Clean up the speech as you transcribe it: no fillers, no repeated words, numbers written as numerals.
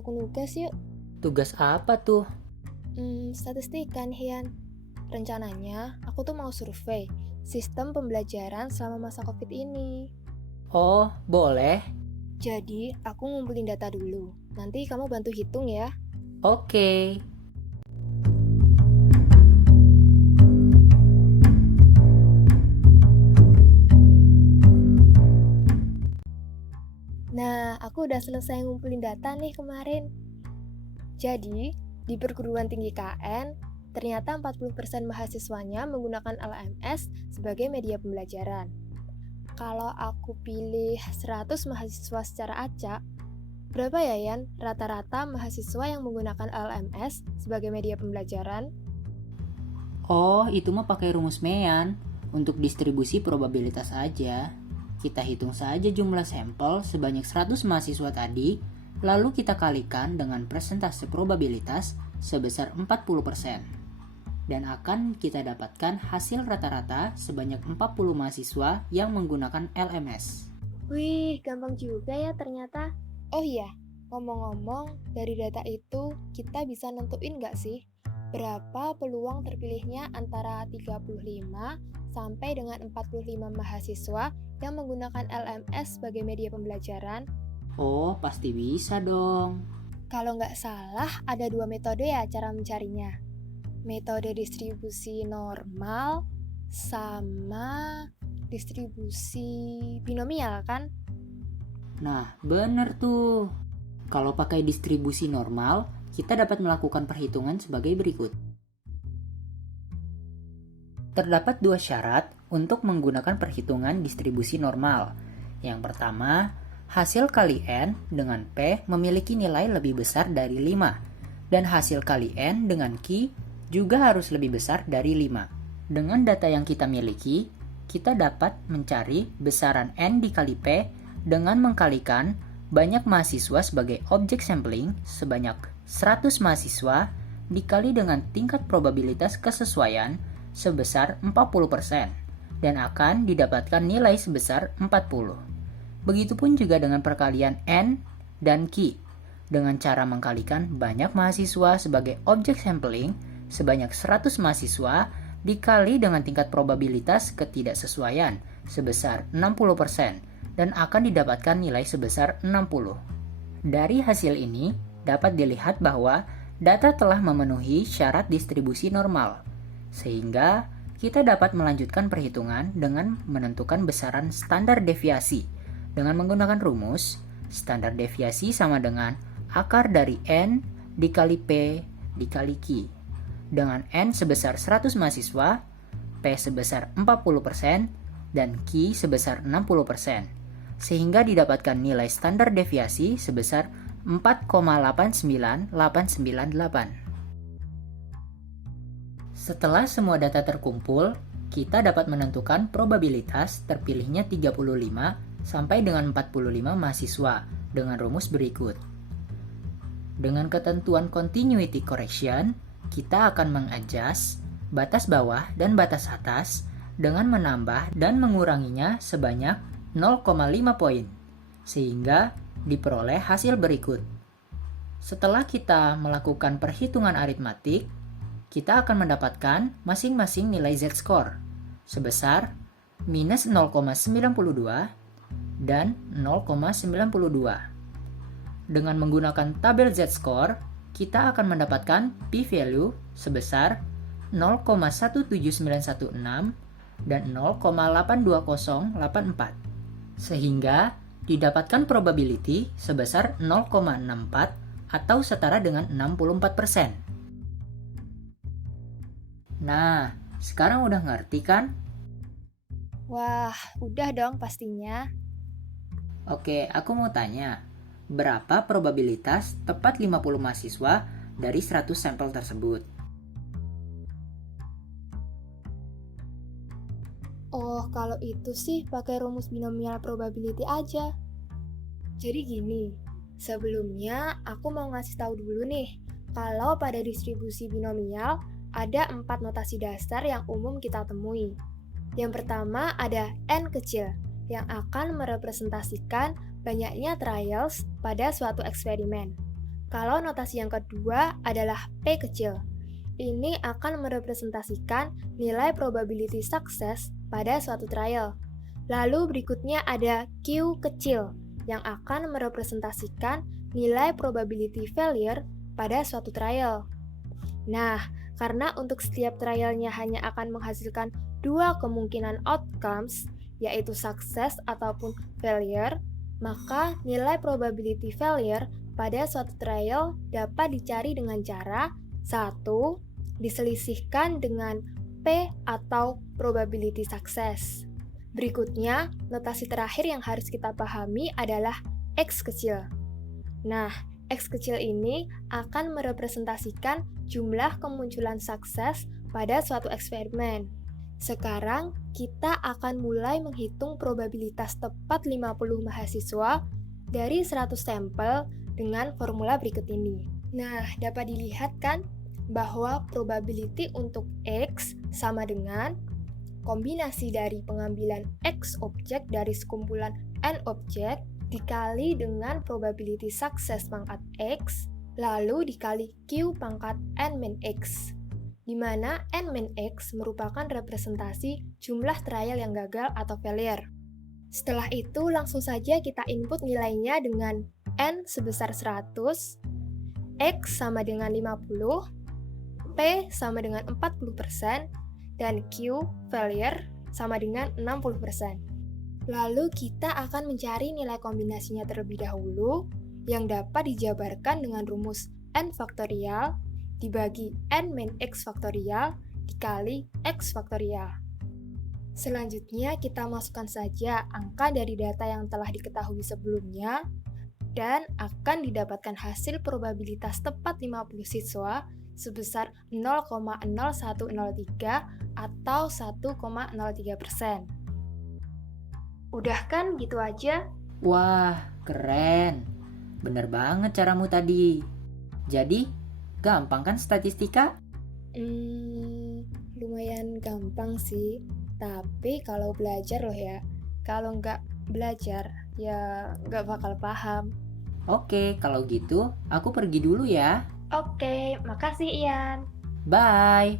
aku nugas yuk. Tugas apa tuh? Statistik kan, Hian. Rencananya, aku tuh mau survei sistem pembelajaran selama masa COVID ini. Oh, boleh. Jadi, aku ngumpulin data dulu. Nanti kamu bantu hitung ya. Oke. Nah, aku udah selesai ngumpulin data nih kemarin. Jadi, di perguruan tinggi KN, ternyata 40% mahasiswanya menggunakan LMS sebagai media pembelajaran. Kalau aku pilih 100 mahasiswa secara acak, berapa ya Yan rata-rata mahasiswa yang menggunakan LMS sebagai media pembelajaran? Oh, itu mah pakai rumus Mayan. Untuk distribusi probabilitas aja. Kita hitung saja jumlah sampel sebanyak 100 mahasiswa tadi, lalu kita kalikan dengan persentase probabilitas sebesar 40%. Dan akan kita dapatkan hasil rata-rata sebanyak 40 mahasiswa yang menggunakan LMS. Wih, gampang juga ya ternyata. Oh iya, ngomong-ngomong, dari data itu kita bisa nentuin nggak sih berapa peluang terpilihnya antara 35 sampai dengan 45 mahasiswa yang menggunakan LMS sebagai media pembelajaran? Oh, pasti bisa dong. Kalau nggak salah, ada dua metode ya cara mencarinya. Metode distribusi normal sama distribusi binomial kan? Nah, bener tuh. Kalau pakai distribusi normal, kita dapat melakukan perhitungan sebagai berikut. Terdapat dua syarat untuk menggunakan perhitungan distribusi normal. Yang pertama, hasil kali N dengan P memiliki nilai lebih besar dari 5, dan hasil kali N dengan Q juga harus lebih besar dari 5. Dengan data yang kita miliki, kita dapat mencari besaran N dikali P dengan mengkalikan banyak mahasiswa sebagai objek sampling sebanyak 100 mahasiswa dikali dengan tingkat probabilitas kesesuaian sebesar 40% dan akan didapatkan nilai sebesar 40. Begitupun juga dengan perkalian N dan Q dengan cara mengkalikan banyak mahasiswa sebagai objek sampling sebanyak 100 mahasiswa dikali dengan tingkat probabilitas ketidaksesuaian sebesar 60% dan akan didapatkan nilai sebesar 60. Dari hasil ini, dapat dilihat bahwa data telah memenuhi syarat distribusi normal, sehingga kita dapat melanjutkan perhitungan dengan menentukan besaran standar deviasi. Dengan menggunakan rumus, standar deviasi sama dengan akar dari N dikali P dikali Q. Dengan N sebesar 100 mahasiswa, P sebesar 40%, dan Q sebesar 60%. Sehingga didapatkan nilai standar deviasi sebesar 4,89898. Setelah semua data terkumpul, kita dapat menentukan probabilitas terpilihnya 35 sampai dengan 45 mahasiswa dengan rumus berikut. Dengan ketentuan continuity correction, kita akan mengadjust batas bawah dan batas atas dengan menambah dan menguranginya sebanyak 0,5 poin, sehingga diperoleh hasil berikut. Setelah kita melakukan perhitungan aritmatik, kita akan mendapatkan masing-masing nilai Z-score sebesar minus 0,92 dan 0,92. Dengan menggunakan tabel Z-score, kita akan mendapatkan p-value sebesar 0,17916 dan 0,82084. Sehingga didapatkan probability sebesar 0,64 atau setara dengan 64%. Nah, sekarang udah ngerti kan? Wah, udah dong pastinya. Oke, aku mau tanya, berapa probabilitas tepat 50 mahasiswa dari 100 sampel tersebut? Oh, kalau itu sih pakai rumus binomial probability aja. Jadi gini, sebelumnya aku mau ngasih tahu dulu nih, kalau pada distribusi binomial ada 4 notasi dasar yang umum kita temui. Yang pertama ada N kecil, yang akan merepresentasikan banyaknya trials pada suatu eksperimen. Kalau notasi yang kedua adalah P kecil. Ini akan merepresentasikan nilai probability sukses pada suatu trial. Lalu berikutnya ada Q kecil yang akan merepresentasikan nilai probability failure pada suatu trial. Nah, karena untuk setiap trialnya hanya akan menghasilkan dua kemungkinan outcomes, yaitu sukses ataupun failure, maka nilai probability failure pada suatu trial dapat dicari dengan cara 1. Diselisihkan dengan P atau probability success. Berikutnya, notasi terakhir yang harus kita pahami adalah X kecil. Nah, X kecil ini akan merepresentasikan jumlah kemunculan sukses pada suatu eksperimen. Sekarang, kita akan mulai menghitung probabilitas tepat 50 mahasiswa dari 100 sampel dengan formula berikut ini. Nah, dapat dilihat kan bahwa probability untuk X sama dengan kombinasi dari pengambilan X objek dari sekumpulan N objek dikali dengan probability sukses pangkat X, lalu dikali Q pangkat N min X, di mana N min X merupakan representasi jumlah trial yang gagal atau failure. Setelah itu, langsung saja kita input nilainya dengan N sebesar 100, X sama dengan 50, P sama dengan 40%, dan Q, failure, sama dengan 60%. Lalu kita akan mencari nilai kombinasinya terlebih dahulu, yang dapat dijabarkan dengan rumus N faktorial dibagi N min X faktorial dikali X faktorial. Selanjutnya kita masukkan saja angka dari data yang telah diketahui sebelumnya, dan akan didapatkan hasil probabilitas tepat 50 siswa sebesar 0,0103 atau 1,03%. Udah kan gitu aja? Wah, keren. Bener banget caramu tadi. Jadi, gampang kan statistika? Lumayan gampang sih. Tapi kalau belajar loh ya. Kalau nggak belajar, ya nggak bakal paham. Oke, kalau gitu aku pergi dulu ya. Oke, makasih Ian. Bye.